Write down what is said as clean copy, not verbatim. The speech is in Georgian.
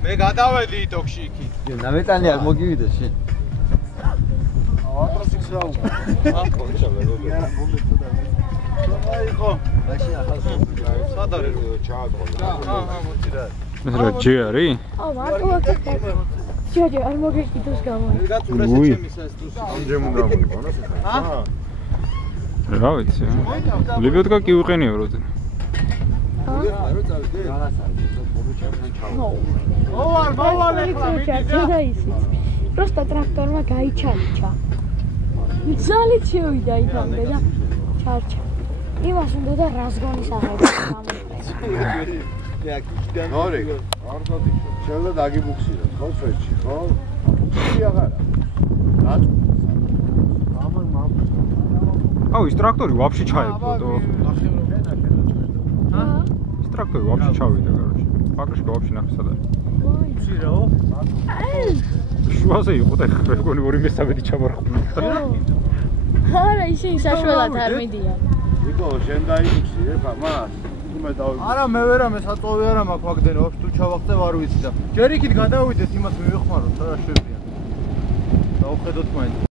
მე გადავედი იტოქში იქით. ნამეტანი არ მოგივიდა შენ. ატროსიქს რა უნდა. აკონჩა მეგობი. აიყო. მაშინ ახალს სად არის რო ჩააკონა. მოცი რა. რა ჯი არის? მარტო აქ. ჯო არ მოგეკითხოს გამო. გაწურესე ჩემის ეს თუ. ამჯერ უნდა მოგონოს ეს. რა ვიცი. ლიბიოტკა კი უყენიო როზე. არო წავიდე. მოვალ ახლა მიდიდა. Просто ტრაქტორმა გაიჩალიჩა. ძალით შევიდა იქამდე და ჩარჩა. იმას უნდა და რაზგონის აღება გამომწეს. ნორი, არ დადიშო. შეიძლება დაგიბუქსიროთ, ხო, სვეტში, ხო? კი აღარა. ამან მამ. აუ ის ტრაქტორი ვაფშე ჩაებდო. ის ტრაქტორი ვაფშე ჩავიდა, короче. ფაქრში ვაფშე ნახე სად არის. მცირეო? შუაზე იყო და მეგონი 2/3 ჩამარხული. არა, ისინი საშველად არ მიდიან. იკო, შენ დაიბუქსირე, ხა, მას. თუმე დავიბუქსირე. არა, მე ვერა მე საწოვი არა მაქვს ვაგდენე, ვაფშე თუ ჩავახცევ არ ვიცი და ჯერ იქით გადავიდეთ იმას მივეხმაროთ, რა შეგვიძლია. დავხედოთ მაინც.